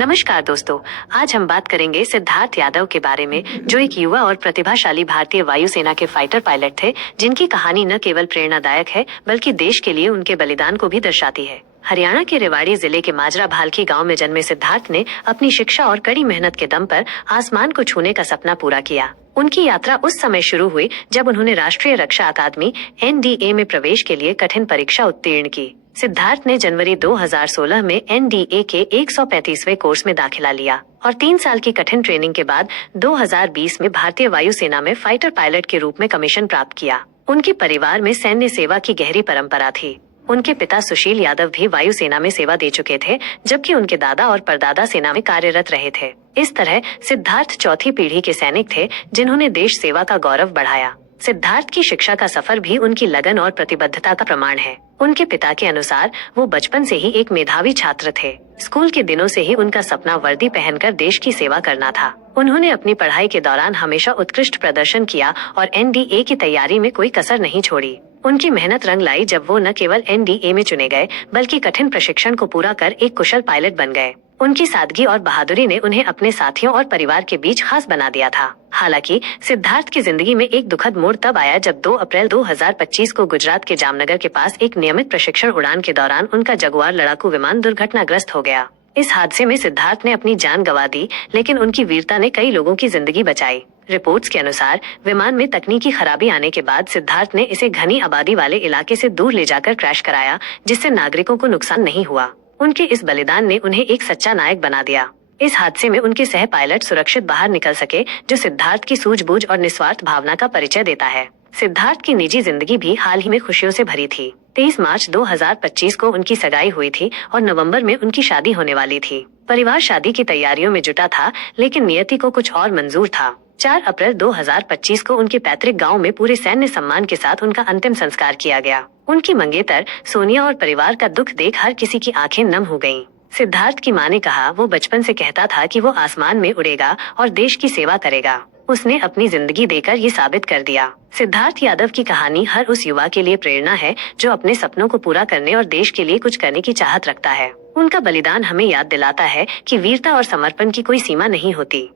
नमस्कार दोस्तों, आज हम बात करेंगे सिद्धार्थ यादव के बारे में, जो एक युवा और प्रतिभाशाली भारतीय वायुसेना के फाइटर पायलट थे, जिनकी कहानी न केवल प्रेरणादायक है बल्कि देश के लिए उनके बलिदान को भी दर्शाती है। हरियाणा के रेवाड़ी जिले के माजरा भालकी गांव में जन्मे सिद्धार्थ ने अपनी शिक्षा और कड़ी मेहनत के दम पर आसमान को छूने का सपना पूरा किया। उनकी यात्रा उस समय शुरू हुई जब उन्होंने राष्ट्रीय रक्षा अकादमी NDA में प्रवेश के लिए कठिन परीक्षा उत्तीर्ण की। सिद्धार्थ ने जनवरी 2016 में NDA के 135वें कोर्स में दाखिला लिया और 3 साल की कठिन ट्रेनिंग के बाद 2020 में भारतीय वायुसेना में फाइटर पायलट के रूप में कमीशन प्राप्त किया। उनके परिवार में सैन्य सेवा की गहरी परंपरा थी। उनके पिता सुशील यादव भी वायुसेना में सेवा दे चुके थे, जबकि उनके दादा और परदादा सेना में कार्यरत रहे थे। इस तरह सिद्धार्थ चौथी पीढ़ी के सैनिक थे जिन्होंने देश सेवा का गौरव बढ़ाया। सिद्धार्थ की शिक्षा का सफर भी उनकी लगन और प्रतिबद्धता का प्रमाण है। उनके पिता के अनुसार वो बचपन से ही एक मेधावी छात्र थे। स्कूल के दिनों से ही उनका सपना वर्दी पहनकर देश की सेवा करना था। उन्होंने अपनी पढ़ाई के दौरान हमेशा उत्कृष्ट प्रदर्शन किया और NDA की तैयारी में कोई कसर नहीं छोड़ी। उनकी मेहनत रंग लाई जब वो न केवल NDA में चुने गए बल्कि कठिन प्रशिक्षण को पूरा कर एक कुशल पायलट बन गए। उनकी सादगी और बहादुरी ने उन्हें अपने साथियों और परिवार के बीच खास बना दिया था। हालांकि सिद्धार्थ की जिंदगी में एक दुखद मोड़ तब आया जब 2 अप्रैल 2025 को गुजरात के जामनगर के पास एक नियमित प्रशिक्षण उड़ान के दौरान उनका जगुआर लड़ाकू विमान दुर्घटनाग्रस्त हो गया। इस हादसे में सिद्धार्थ ने अपनी जान गंवा दी, लेकिन उनकी वीरता ने कई लोगों की जिंदगी बचाई। रिपोर्ट्स के अनुसार विमान में तकनीकी खराबी आने के बाद सिद्धार्थ ने इसे घनी आबादी वाले इलाके से दूर ले जाकर क्रैश कराया, जिससे नागरिकों को नुकसान नहीं हुआ। उनके इस बलिदान ने उन्हें एक सच्चा नायक बना दिया। इस हादसे में उनके सह पायलट सुरक्षित बाहर निकल सके, जो सिद्धार्थ की सूझबूझ और निस्वार्थ भावना का परिचय देता है। सिद्धार्थ की निजी जिंदगी भी हाल ही में खुशियों से भरी थी। 23 मार्च 2025 को उनकी सगाई हुई थी और नवंबर में उनकी शादी होने वाली थी। परिवार शादी की तैयारियों में जुटा था, लेकिन नियति को कुछ और मंजूर था। 4 अप्रैल 2025 को उनके पैतृक गांव में पूरे सैन्य सम्मान के साथ उनका अंतिम संस्कार किया गया। उनकी मंगेतर सोनिया और परिवार का दुख देख हर किसी की आंखें नम हो गईं। सिद्धार्थ की मां ने कहा, वो बचपन से कहता था कि वो आसमान में उड़ेगा और देश की सेवा करेगा। उसने अपनी जिंदगी देकर ये साबित कर दिया। सिद्धार्थ यादव की कहानी हर उस युवा के लिए प्रेरणा है जो अपने सपनों को पूरा करने और देश के लिए कुछ करने की चाहत रखता है। उनका बलिदान हमें याद दिलाता है कि वीरता और समर्पण की कोई सीमा नहीं होती।